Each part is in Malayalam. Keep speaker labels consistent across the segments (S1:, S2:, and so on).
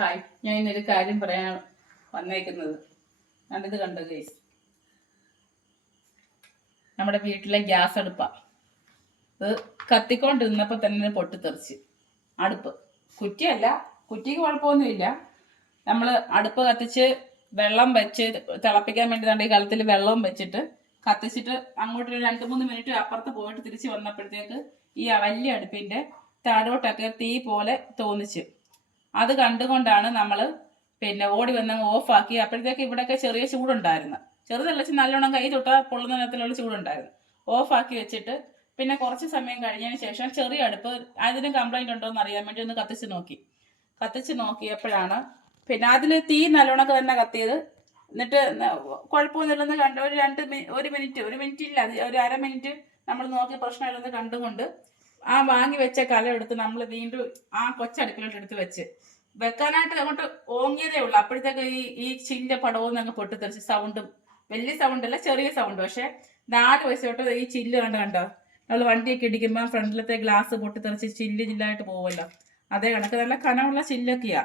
S1: ഹായ് ഞാൻ ഇന്നൊരു കാര്യം പറയാൻ വന്നേക്കുന്നത്. കണ്ടിത് കണ്ടോ ഗേസ്? നമ്മുടെ വീട്ടിലെ ഗ്യാസ് അടുപ്പാണ് ഇത് കത്തിക്കൊണ്ടിരുന്നപ്പോൾ തന്നെ പൊട്ടിത്തെറിച്ച്. അടുപ്പ്. കുറ്റിയല്ല കുറ്റിക്ക് കുഴപ്പമൊന്നുമില്ല. നമ്മൾ അടുപ്പ് കത്തിച്ച് വെള്ളം വെച്ച് തിളപ്പിക്കാൻ വേണ്ടി ഈ കാലത്തിൽ വെള്ളം വെച്ചിട്ട് കത്തിച്ചിട്ട് അങ്ങോട്ട് ഒരു രണ്ട് മൂന്ന് മിനിറ്റ് അപ്പുറത്ത് പോയിട്ട് തിരിച്ച് വന്നപ്പോഴത്തേക്ക് ഈ വലിയ അടുപ്പിന്റെ താഴോട്ടൊക്കെ തീ പോലെ തോന്നിച്ച്. അത് കണ്ടുകൊണ്ടാണ് നമ്മൾ പിന്നെ ഓടി വന്ന് ഓഫാക്കി. അപ്പോഴത്തേക്ക് ഇവിടെയൊക്കെ ചെറിയ ചൂടുണ്ടായിരുന്നു. ചെറുതല്ല നല്ലോണം കൈ തൊട്ട പൊള്ളുന്ന തരത്തിലുള്ള ചൂടുണ്ടായിരുന്നു. ഓഫാക്കി വെച്ചിട്ട് പിന്നെ കുറച്ച് സമയം കഴിഞ്ഞതിന് ശേഷം ചെറിയ അടുപ്പ്. അതിന് കംപ്ലൈന്റ് ഉണ്ടോ എന്ന് അറിയാൻ വേണ്ടി ഒന്ന് കത്തിച്ച് നോക്കി. കത്തിച്ച് നോക്കിയപ്പോഴാണ് പിന്നെ അതിൽ തീ നല്ലോണമൊക്കെ തന്നെ കത്തിയത്. എന്നിട്ട് കുഴപ്പമൊന്നുമില്ലെന്ന് കണ്ട് ഒരു രണ്ട് ഒരു മിനിറ്റ് ഒരു മിനിറ്റ് ഇല്ല ഒരു അര മിനിറ്റ് നമ്മൾ നോക്കി പ്രശ്നമില്ലെന്ന് കണ്ടുകൊണ്ട് ആ വാങ്ങി വെച്ച കല എടുത്ത് നമ്മൾ വീണ്ടും ആ കൊച്ചടുപ്പിലോട്ട് എടുത്ത് വെച്ച്. വെക്കാനായിട്ട് അങ്ങോട്ട് ഓങ്ങിയതേ ഉള്ളൂ. അപ്പോഴത്തേക്ക് ഈ ഈ ചിന്റെ പടവും അങ്ങ് പൊട്ടിത്തെറിച്ച് സൗണ്ടും വലിയ സൗണ്ട് അല്ല ചെറിയ സൗണ്ട്. പക്ഷെ നാല് വയസ്സോട്ട് ഈ ചില്ല് കണ്ട് കണ്ടോ? നമ്മൾ വണ്ടിയൊക്കെ ഇടിക്കുമ്പോൾ ഫ്രണ്ടിലത്തെ ഗ്ലാസ് പൊട്ടിത്തെറിച്ച് ചില്ല് ചില്ലായിട്ട് പോവുമല്ലോ അതേ കണക്ക് നല്ല കനമുള്ള ചില്ലൊക്കെയാ.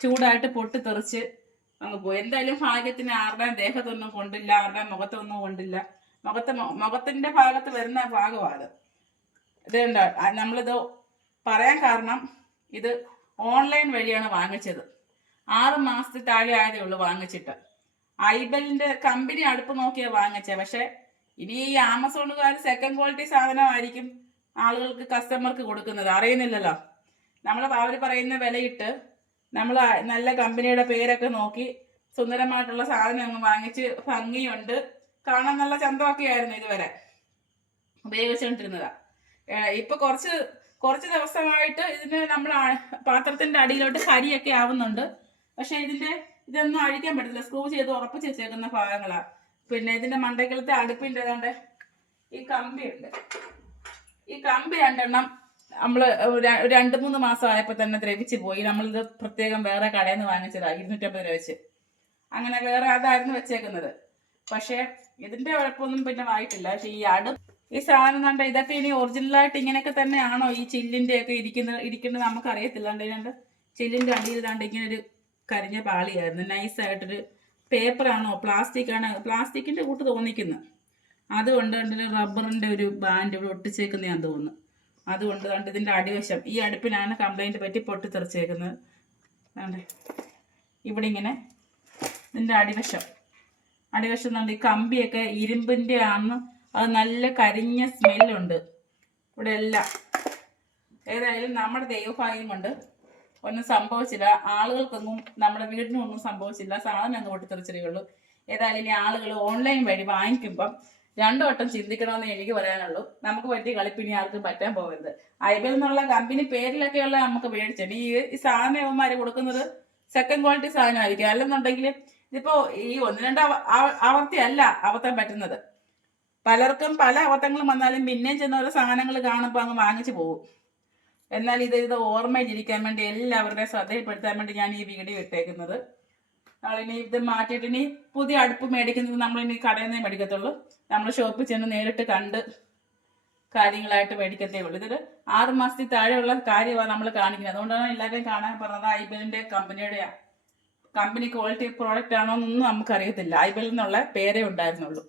S1: ചൂടായിട്ട് പൊട്ടിത്തെറിച്ച് അങ്ങ് പോയി. എന്തായാലും ഭാഗ്യത്തിന് ആരുടെയും ദേഹത്തൊന്നും കൊണ്ടില്ല ആരുടെയും മുഖത്തൊന്നും കൊണ്ടില്ല. മുഖത്ത് മുഖത്തിന്റെ ഭാഗത്ത് വരുന്ന ഭാഗമാണ് ഇത് കണ്ടോ ആ, നമ്മളിത് പറയാൻ കാരണം ഇത് ഓൺലൈൻ വഴിയാണ് വാങ്ങിച്ചത്. ആറ് മാസത്തിൽ താഴെ ആയതേ ഉള്ളൂ വാങ്ങിച്ചിട്ട്. ഐബലിന്റെ കമ്പനി അടുപ്പ് നോക്കിയാ വാങ്ങിച്ചത് പക്ഷെ ഇനി ഈ ആമസോണുകാർ സെക്കൻഡ് ക്വാളിറ്റി സാധനമായിരിക്കും ആളുകൾക്ക് കസ്റ്റമർക്ക് കൊടുക്കുന്നത്. അറിയുന്നില്ലല്ലോ. നമ്മൾ അവർ പറയുന്ന വിലയിട്ട് നമ്മൾ നല്ല കമ്പനിയുടെ പേരൊക്കെ നോക്കി സുന്ദരമായിട്ടുള്ള സാധനം അങ്ങ് വാങ്ങിച്ച് ഭംഗിയുണ്ട്. കാണാൻ നല്ല ചന്തമൊക്കെ ആയിരുന്നു ഇതുവരെ ഉപയോഗിച്ചുകൊണ്ടിരുന്നതാ. ഏഹ് ഇപ്പൊ കുറച്ച് കുറച്ച് ദിവസമായിട്ട് ഇതിന് നമ്മൾ പാത്രത്തിന്റെ അടിയിലോട്ട് കരിയൊക്കെ ആവുന്നുണ്ട്. പക്ഷെ ഇതിന്റെ ഇതൊന്നും അഴിക്കാൻ പറ്റത്തില്ല. സ്ക്രൂ ചെയ്ത് ഉറപ്പിച്ച് വെച്ചേക്കുന്ന ഭാഗങ്ങളാ. പിന്നെ ഇതിന്റെ മണ്ടയ്ക്കലത്തെ അടുപ്പിന്റെ ഏതാണ്ട് ഈ കമ്പിയുണ്ട്. ഈ കമ്പി രണ്ടെണ്ണം നമ്മൾ രണ്ട് മൂന്ന് മാസം ആയപ്പോൾ തന്നെ ദ്രവിച്ച് പോയി. നമ്മളിത് പ്രത്യേകം വേറെ കടയിൽ നിന്ന് വാങ്ങിച്ചതാ ഇരുന്നൂറ്റമ്പത് രൂപ വെച്ച്. അങ്ങനെ വേറെ അതായിരുന്നു വെച്ചേക്കുന്നത്. പക്ഷേ ഇതിന്റെ കുഴപ്പമൊന്നും പിന്നെ വായിട്ടില്ല പക്ഷെ ഈ അടു ഈ സാധനം കണ്ട? ഇതൊക്കെ ഇനി ഒറിജിനലായിട്ട് ഇങ്ങനെയൊക്കെ തന്നെയാണോ ഈ ചില്ലിന്റെ ഒക്കെ ഇരിക്കുന്നത് ഇരിക്കുന്നത് നമുക്ക് അറിയത്തില്ല കണ്ട് ചില്ലിന്റെ അടിയിൽ കണ്ട് ഇങ്ങനെ ഒരു കരിഞ്ഞ പാളിയായിരുന്നു. നൈസായിട്ടൊരു പേപ്പറാണോ പ്ലാസ്റ്റിക് ആണോ. പ്ലാസ്റ്റിക്കിന്റെ കൂട്ട് തോന്നിക്കുന്നു. അതുകൊണ്ട് കണ്ടിട്ട് റബ്ബറിന്റെ ഒരു ബാൻഡ് ഇവിടെ ഒട്ടിച്ചേക്കുന്ന ഞാൻ തോന്നുന്നു. അതുകൊണ്ട് കണ്ട് ഇതിന്റെ അടിവശം ഈ അടുപ്പിനാണ് കംപ്ലൈന്റ് പറ്റി പൊട്ടിത്തെറിച്ചേക്കുന്നത്. കണ്ടേ? ഇവിടെ ഇങ്ങനെ ഇതിന്റെ അടിവശം. അടിവശം കണ്ട് ഈ കമ്പിയൊക്കെ ഇരുമ്പിന്റെ ആണ് അത് നല്ല കരിഞ്ഞ സ്മെല്ലുണ്ട്. ഇവിടെ എല്ലാം. ഏതായാലും നമ്മുടെ ദൈവഭാഗ്യം കൊണ്ട് ഒന്നും സംഭവിച്ചില്ല. ആളുകൾക്കൊന്നും നമ്മുടെ വീടിനും ഒന്നും സംഭവിച്ചില്ല. സാധനം അങ്ങ് പൊട്ടിത്തെറിച്ചതേ ഉള്ളൂ. ഏതായാലും ഇനി ആളുകൾ ഓൺലൈൻ വഴി വാങ്ങിക്കുമ്പം രണ്ടു വട്ടം ചിന്തിക്കണമെന്ന് എനിക്ക് പറയാനുള്ളൂ. നമുക്ക് പറ്റിയ കളിപ്പിനി ആർക്കും പറ്റാൻ പോകരുത്. ഐബിൽ എന്നുള്ള കമ്പനി പേരിലൊക്കെയുള്ള നമുക്ക് മേടിച്ചത് ഈ ഈ സാധനം ഇവന്മാര് കൊടുക്കുന്നത് സെക്കൻഡ് ക്വാളിറ്റി സാധനമായിരിക്കും. അല്ലെന്നുണ്ടെങ്കിൽ ഇതിപ്പോ ഈ ഒന്ന് രണ്ട് ആവർത്തി അല്ല അവർത്താൻ പറ്റുന്നത്. പലർക്കും പല അബദ്ധങ്ങളും വന്നാലും പിന്നെയും ചെന്ന ഓരോ സാധനങ്ങൾ കാണുമ്പോൾ അങ്ങ് വാങ്ങിച്ചു പോകും എന്നാൽ ഇത് ഇത് ഓർമ്മയിലിരിക്കാൻ വേണ്ടി എല്ലാവരുടെയും ശ്രദ്ധയിൽപ്പെടുത്താൻ വേണ്ടി ഞാൻ ഈ വീഡിയോ ഇട്ടേക്കുന്നത്. നമ്മളിനി ഇത് മാറ്റിയിട്ട് ഇനി പുതിയ അടുപ്പ് മേടിക്കുന്നത് നമ്മളിനി കടയിൽ നിന്നേ മേടിക്കത്തുള്ളൂ. നമ്മൾ ഷോപ്പിൽ ചെന്ന് നേരിട്ട് കണ്ട് കാര്യങ്ങളായിട്ട് മേടിക്കത്തേ ഉള്ളൂ. ഇതൊരു ആറ് മാസത്തിൽ താഴെയുള്ള കാര്യമാണ് നമ്മൾ കാണിക്കുന്നത്. അതുകൊണ്ടാണ് എല്ലാവരെയും കാണാൻ പറഞ്ഞത് ഐബലിന്റെ കമ്പനിയുടെ കമ്പനി ക്വാളിറ്റി പ്രോഡക്റ്റ് ആണോ എന്നൊന്നും നമുക്കറിയത്തില്ല. ഐബലിൽ നിന്നുള്ള പേരേ ഉണ്ടായിരുന്നുള്ളൂ.